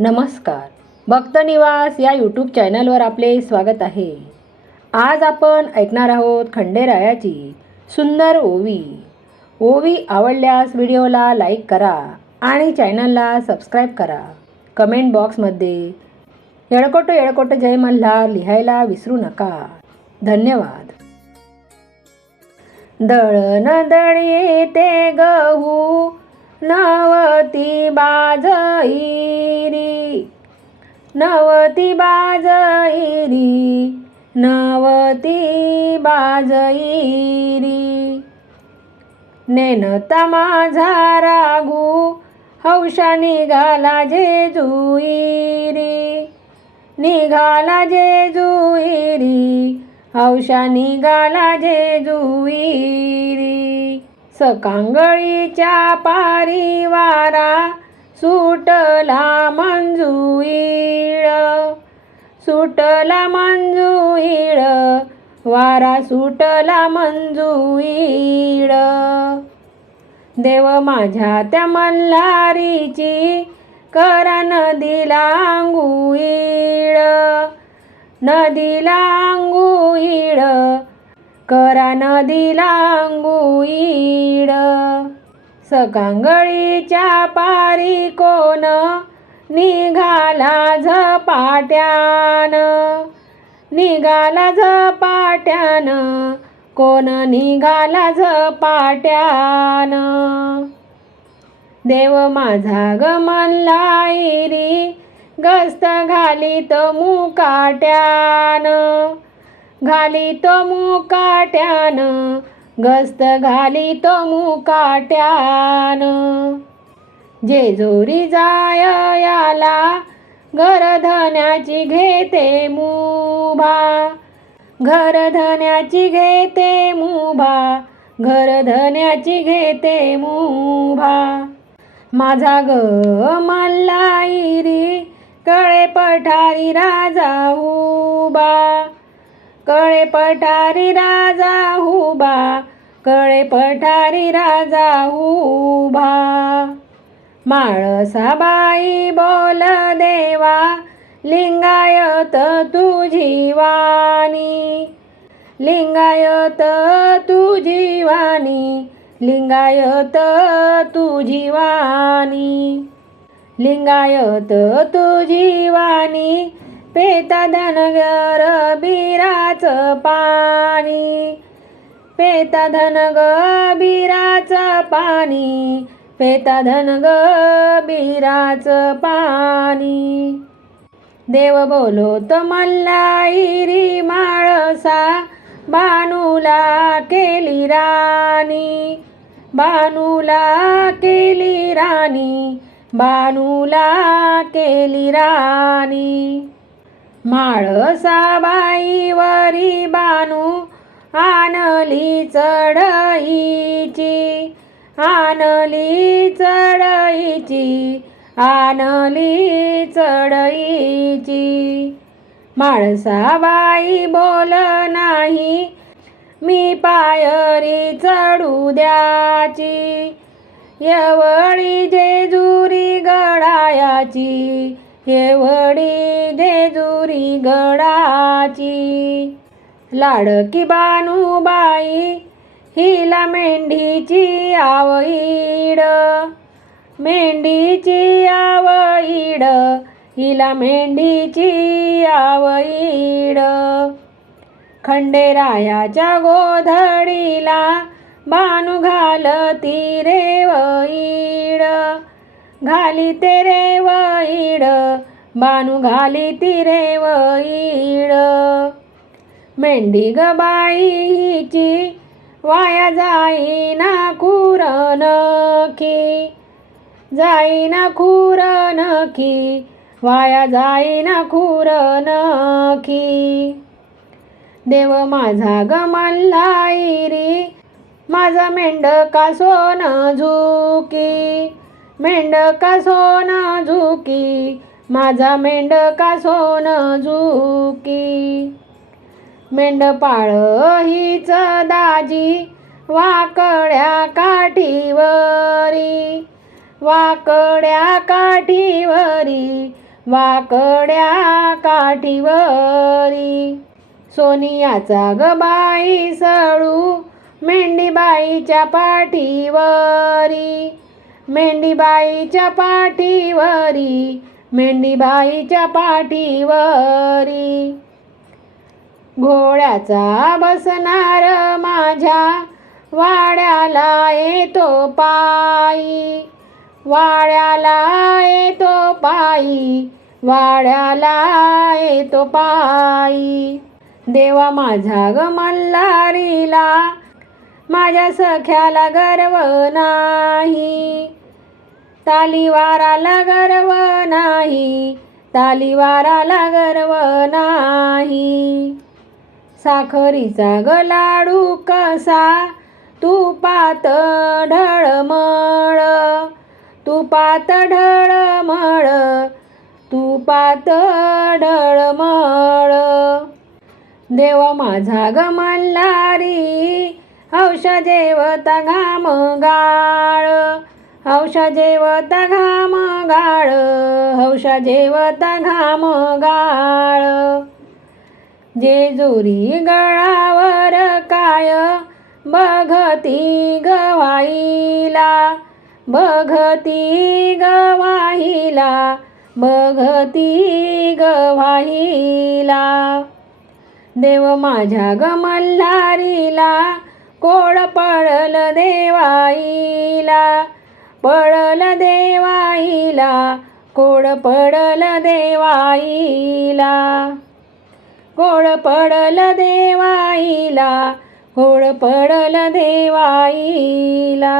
नमस्कार. भक्त निवास या यूट्यूब चॅनलवर आपले स्वागत आहे. आज आपण ऐकणार आहोत खंडेरायाची सुंदर ओवी. ओवी आवडल्यास व्हिडिओला लाईक करा आणि चॅनलला सबस्क्राईब करा. कमेंट बॉक्समध्ये येळकोट येळकोट जय मल्हार लिहायला विसरू नका. धन्यवाद. दळण येते गहू नवती बाजईरी नवती बाजईरी नवती बाजईरी नेनता माझा रागू हौशा निघाला जेजुईरी निघाला जेजुईरी हौशा निघाला जेजुईरी. सकांगळीच्या पारिवारा सुटला मंजुईळ सुटला मंजुईळ वारा सुटला मंजुईळ देव माझ्या त्या मल्हारीची करा नदीला अंगुईळ नदीला अंगुईळ करा नदीला अंगुईळ सकांगळीच्या पारी कोण निघाला झपाट्यान? निघाला झपाट्यान कोण निघाला झपाट्यान? देव माझा गमनला इरी गस्त घालीत मुकाट्यान. घाली तो मुकाट्यान गस्त घाली तो मुकाट्यान. जेजोरी जाय याला घरधन्याची घेते मुभा. घरधन्याची घेते मुभा घरधन्याची घेते मुभा. माझा ग मल्लाईरी कळे पठारी राजा उबा कळे पठारी राजा उबा कळे पठारी राजा उभा. माळसाबाई बोल देवा लिंगायत तुझी वाणी. लिंगायत तुझी वाणी लिंगायत तुझी वाणी. लिंगायत तुझी वाणी पेता धनगर बिराच पाणी. पेता धनग बिराच पाणी. पेता धनग बिराच पाणी. देव बोलो बोलोत मल्लाईरी माळसा. बानूला केली राणी. बानूला केली राणी. बानूला केली राणी. माळसाबाईवरी बानू आणली चढईची आणली चढईची आणली चढईची. माळसाबाई बोल नाही मी पायरी चढू द्याची. यवळी जेजुरी गडायाची येवडी जेजुरी गडाची. लाडकी बानूबाई हिला मेंढीची आवईड. मेंढीची आवईड हिला मेंढीची आवईड. खंडेरायाच्या गोधडीला बानू घालती रेवईड घाली ते रेवईड बानू घाली ती रेवईड मेंढी ग बाईची वाया जाईना खुर नखी जाईना खुर नखी वाया जाईना खुर नखी देव माझा ग मल्लाईरी माझा मेंढ का सोन झुकी. मेंढका सोन झुकी माझा मेंढका सोन झुकी. मेंढपाळ हीच दाजी वाकड्या काठीवरी. वाकड्या काठीवरी वाकड्या काठीवरी. सोनियाचा गबाई सळू मेंढीबाईच्या पाठीवरी. मेंढीबाईच्या पाठीवरी मेंढीबाईच्या पाठीवरी. घोड्याचा बसणार माझ्या वाड्याला येतो पायी. वाड्याला येतो पायी वाड्याला येतो पायी. देवा माझा ग मल्हारीला माझ्या सख्याला गर्व नाही. तालीवाराला गर्व नाही. तालीवाराला गर्व नाही. साखरीचा ग लाडू कसा तुपात ढळमळ. तुपात ढळमळ. तुपात ढळमळ. देव माझा ग मल्हारी हौश घाम गाळ. हौश घाम गाळ. हौश घाम गाळ. जेजुरी गळावर काय बघती गवाईला? बघती गवाईला. बघती गवाईला. देव माझ्या गमल्हारीला कोड पळल देवाईला? पळल देवाईला. कोड पडल देवाईला? कोड पडल देवाईला? कोड पडल देवाईला?